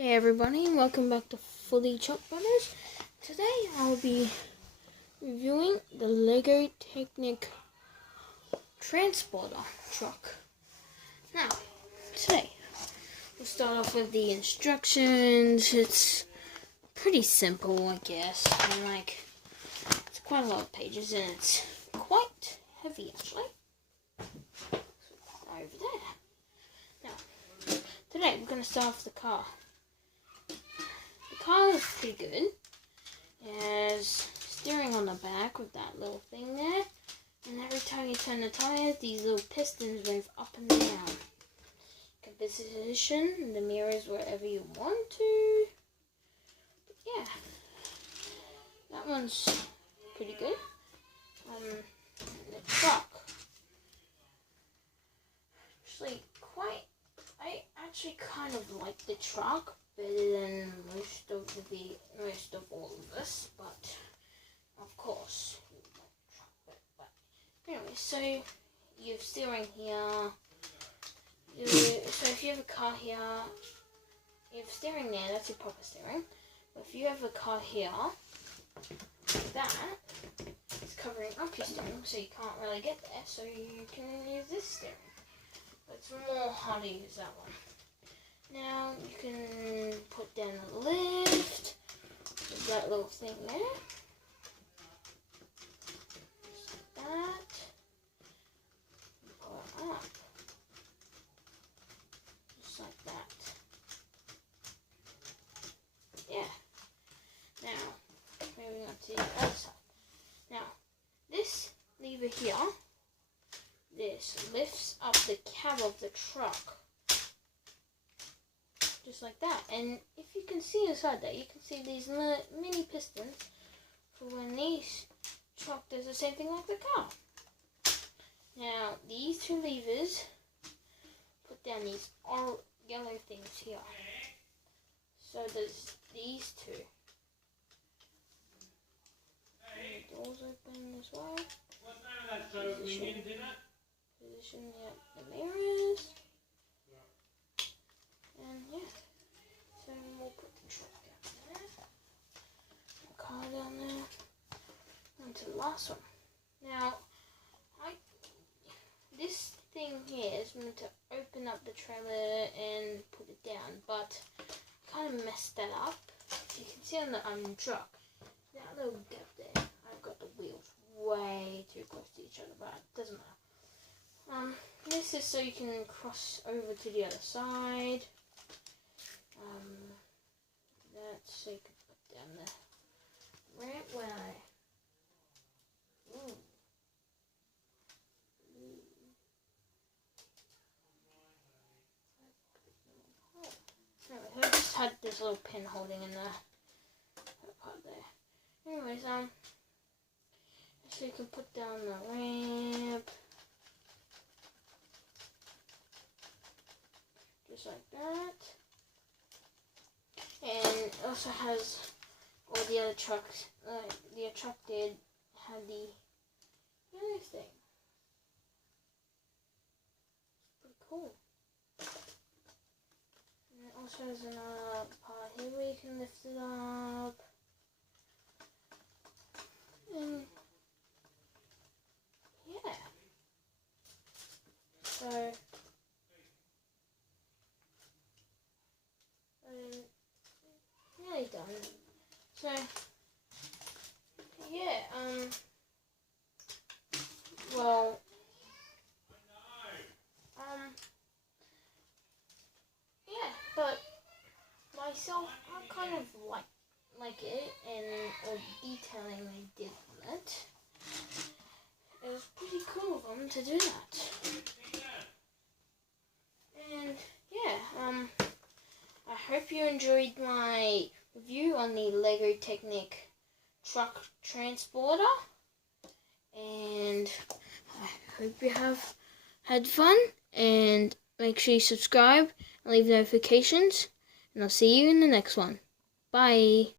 Hey everybody, welcome back to Fully Chopped Brothers. Today I'll be reviewing the Lego Technic transporter truck. Now, today we'll start off with the instructions. It's pretty simple, I guess. It's quite a lot of pages and it's quite heavy actually. Over there. Now, today we're going to start off the car. The car is pretty good. It has steering on the back with that little thing there. And every time you turn the tires, these little pistons move up and down. You can position the mirrors wherever you want to. But yeah, that one's pretty good. The truck. I actually kind of like the truck better than most of all of this, but of course, but anyway, so you have steering here. So if you have a car here, you have steering there. That's your proper steering. But if you have a car here, that is covering up your steering, so you can't really get there. So you can use this steering. It's more hard to use that one. Now you can put down the lift with that little thing there. Just like that. Go up. Just like that. Yeah. Now, moving on to the other side. Now, this lever here, this lifts up the cab of the truck. Just like that. And if you can see inside there, you can see these mini pistons for when these truck does the same thing like the car. Now, these two levers put down these yellow things here. So there's these two. And the doors open as well. Position the mirrors, and yeah, so we'll put the truck down there, the car down there, and to the last one. Now, this thing here is meant to open up the trailer and put it down, but I kind of messed that up. You can see on the truck, that little gap there, I've got the wheels way too close to each other, but it doesn't matter. This is so you can cross over to the other side. That's so you can put down the ramp where I just had this little pin holding in that part there. Anyways, so you can put down the ramp. Just like that. And it also has all the other trucks. The truck had the yellow thing. It's pretty cool. And it also has another part here where you can lift it up. And yeah. So nearly done. So yeah, well, yeah, but myself, I kind of like it, and all the detailing they did on it. It was pretty cool of them to do that. And yeah, I hope you enjoyed my review on the Lego Technic truck transporter, and I hope you have had fun, and make sure you subscribe and leave notifications, and I'll see you in the next one. Bye.